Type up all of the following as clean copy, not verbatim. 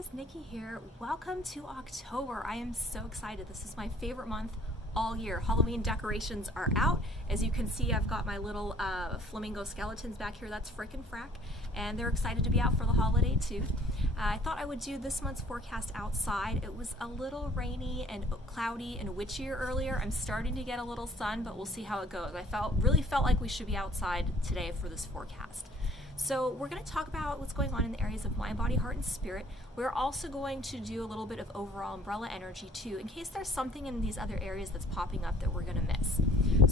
guys, Nikki here. Welcome to October. I am so excited. This is my favorite month all year. Halloween decorations are out. As you can see, I've got my little flamingo skeletons back here. That's frickin' frack. And they're excited to be out for the holiday too. I thought I would do this month's forecast outside. It was a little rainy and cloudy and witchier earlier. I'm starting to get a little sun, but we'll see how it goes. I really felt like we should be outside today for this forecast. So we're going to talk about what's going on in the areas of mind, body, heart, and spirit. We're also going to do a little bit of overall umbrella energy too, in case there's something in these other areas that's popping up that we're going to miss.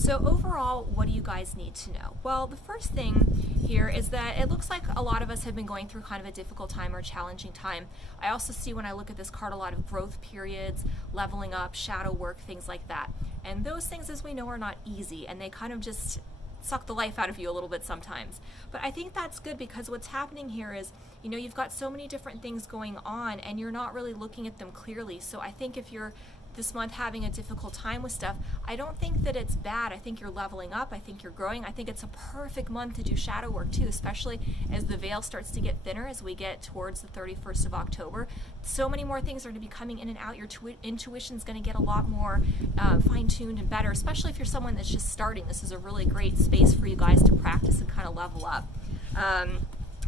So overall, what do you guys need to know? Well, the first thing here is that it looks like a lot of us have been going through kind of a difficult time or challenging time. I also see when I look at this card a lot of growth periods, leveling up, shadow work, things like that. And those things, as we know, are not easy, and they kind of just suck the life out of you a little bit sometimes. But I think that's good, because what's happening here is, you know, you've got so many different things going on and you're not really looking at them clearly. So I think if you're this month having a difficult time with stuff, I don't think that it's bad. I think you're leveling up. I think you're growing. I think it's a perfect month to do shadow work too, especially as the veil starts to get thinner as we get towards the 31st of October. So many more things are going to be coming in and out. Your intuition's going to get a lot more fine-tuned and better, especially if you're someone that's just starting. This is a really great space for you guys to practice and kind of level up.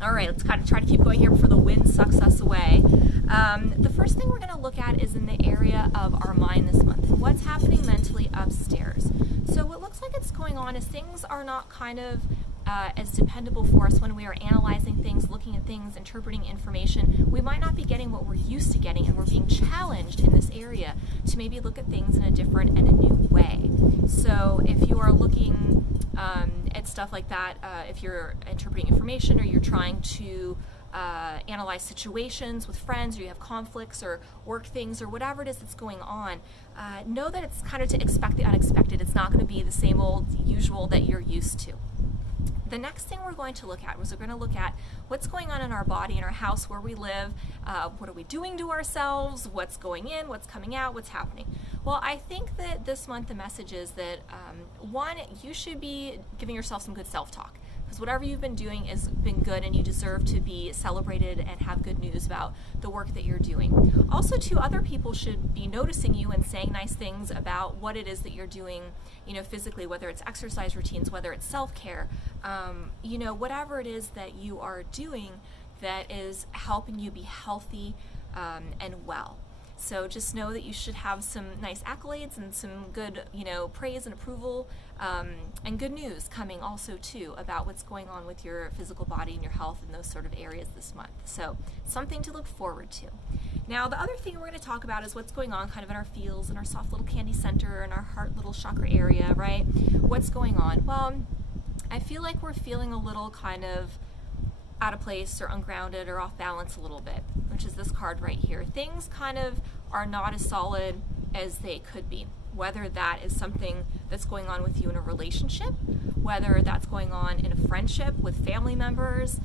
All right, let's kind of try to keep going here before the wind sucks us away. The first thing we're going to look at is in the area of our mind this month and what's happening mentally upstairs. So what looks like it's going on is things are not kind of as dependable for us when we are analyzing things, looking at things, interpreting information. We might not be getting what we're used to getting, and we're being challenged in this area to maybe look at things in a different and a new way. So if you are looking at stuff like that, if you're interpreting information or you're trying to analyze situations with friends, or you have conflicts or work things or whatever it is that's going on, know that it's kind of to expect the unexpected. It's not going to be the same old usual that you're used to. The next thing we're going to look at was we're going to look at what's going on in our body, in our house where we live. What are we doing to ourselves? What's going in? What's coming out? What's happening? Well, I think that this month the message is that, one, you should be giving yourself some good self-talk, because whatever you've been doing has been good and you deserve to be celebrated and have good news about the work that you're doing. Also, two, other people should be noticing you and saying nice things about what it is that you're doing, you know, physically, whether it's exercise routines, whether it's self-care, you know, whatever it is that you are doing that is helping you be healthy and well. So just know that you should have some nice accolades and some good, you know, praise and approval and good news coming also too about what's going on with your physical body and your health and those sort of areas this month. So something to look forward to. Now, the other thing we're going to talk about is what's going on kind of in our feels and our soft little candy center and our heart little chakra area, right? What's going on? Well, I feel like we're feeling a little kind of out of place or ungrounded or off balance a little bit, which is this card right here. Things kind of are not as solid as they could be, whether that is something that's going on with you in a relationship, whether that's going on in a friendship with family members,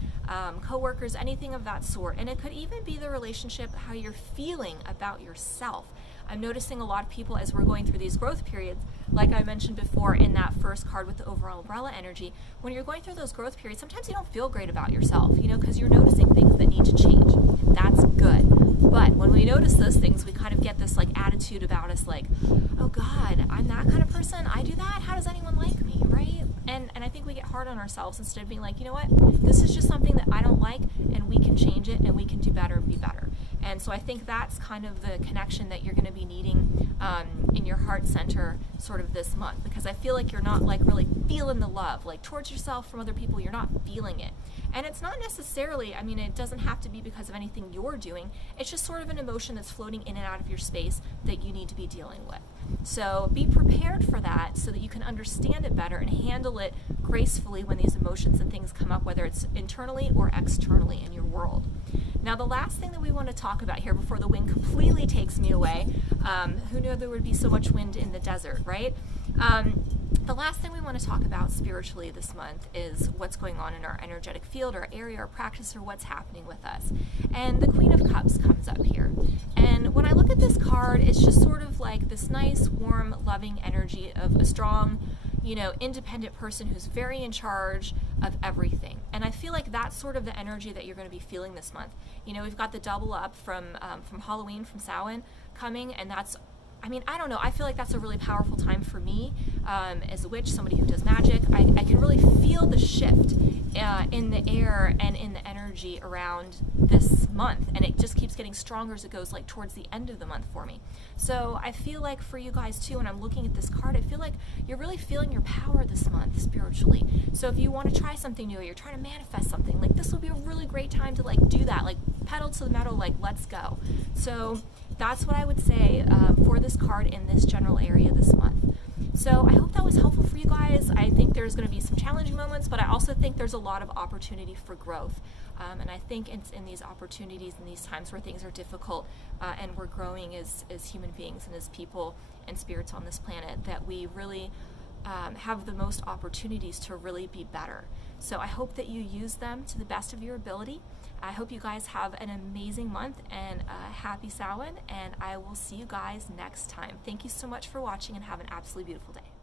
coworkers, anything of that sort. And it could even be the relationship, how you're feeling about yourself. I'm noticing a lot of people as we're going through these growth periods, like I mentioned before in that first card with the overall umbrella energy, when you're going through those growth periods, sometimes you don't feel great about yourself, you know, because you're noticing things that need to change. That's good. But when we notice those things, we kind of get this like attitude about us like, oh God, I'm that kind of person, I do that, how does anyone like me, right? And I think we get hard on ourselves instead of being like, you know what, this is just something that I don't like and we can change it and we can do better and be better. And so I think that's kind of the connection that you're going to be needing in your heart center sort of this month, because I feel like you're not like really feeling the love, like towards yourself from other people, you're not feeling it. And it's not necessarily, I mean, it doesn't have to be because of anything you're doing. It's just sort of an emotion that's floating in and out of your space that you need to be dealing with. So be prepared for that so that you can understand it better and handle it gracefully when these emotions and things come up, whether it's internally or externally in your world. Now, the last thing that we want to talk about here before the wind completely takes me away, who knew there would be so much wind in the desert, right? The last thing we want to talk about spiritually this month is what's going on in our energetic field, our area, our practice, or what's happening with us. And the Queen of Cups comes up here. And when I look at this card, it's just sort of like this nice, warm, loving energy of a strong, independent person who's very in charge of everything. And I feel like that's sort of the energy that you're going to be feeling this month. We've got the double up from Halloween, from Samhain coming, and that's, I don't know, I feel like that's a really powerful time for me as a witch, somebody who does magic. I can really feel the shift in the air and in the energy around this month, and it just keeps getting stronger as it goes like towards the end of the month for me. So I feel like for you guys too, when I'm looking at this card, I feel like you're really feeling your power this month spiritually. So if you want to try something new, you're trying to manifest something, like this will be a really great time to like do that, like pedal to the metal, like let's go. So that's what I would say for this card in this general area this month. So I hope that was helpful for you guys. I think there's going to be some challenging moments, but I also think there's a lot of opportunity for growth. And I think it's in these opportunities, in these times where things are difficult and we're growing as human beings and as people and spirits on this planet, that we really have the most opportunities to really be better. So I hope that you use them to the best of your ability. I hope you guys have an amazing month and a happy Samhain, and I will see you guys next time. Thank you so much for watching and have an absolutely beautiful day.